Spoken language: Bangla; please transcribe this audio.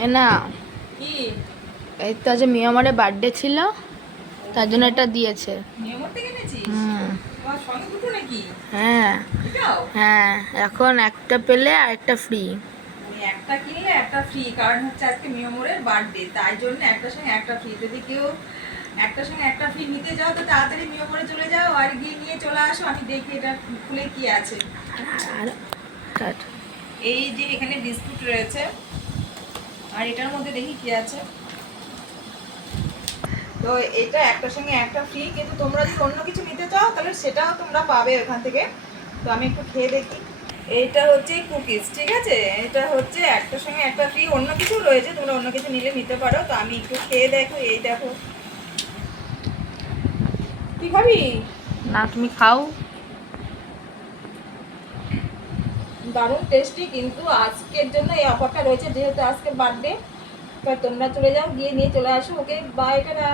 এ না, কি এই তো আজ মিয়ামারের বার্থডে ছিল, তার জন্য এটা দিয়েছে। নিয়মর থেকে এনেছিস? হুম। তোমার সঙ্গে দুটো নাকি? হ্যাঁ এটাও হ্যাঁ, এখন একটা পেলে আর একটা ফ্রি। ওই একটা কিনলে একটা ফ্রি, কারণ হচ্ছে আজকে মিয়মরের বার্থডে, তাই জন্য একটার সঙ্গে একটা ফ্রি। যদি কেউ একটার সঙ্গে একটা ফ্রি নিতে যাও তো তাড়াতাড়ি মিয়মরে চলে যাও আর গিয়ে নিয়ে চলে আসো। আমি দেখি এটা খুলে কি আছে। আর আর এই যে এখানে বিস্কুট রয়েছে, আর এটার মধ্যে দেখি কি আছে। তো এটা একটার সঙ্গে একটা ফ্রি, কিন্তু তোমরা যদি অন্য কিছু নিতে চাও তাহলে সেটাও তোমরা পাবে এখান থেকে। তো আমি একটু খেয়ে দেখি। এইটা হচ্ছে কুকিজ, ঠিক আছে? এটা হচ্ছে একটার সঙ্গে একটা ফ্রি, অন্য কিছু রয়েছে, তোমরা অন্য কিছু নিলে নিতে পারো। তো আমি একটু খেয়ে দেখো। এই দেখো, কি খাবি? না, তুমি খাও। দারুণ টেস্টি, কিন্তু আজকের জন্য এই অফারটা রয়েছে, যেহেতু আজকে বার্থডে। তো তোমরা চলে যাও, গিয়ে নিয়ে চলে আসো। ওকে, বাই, টাটা।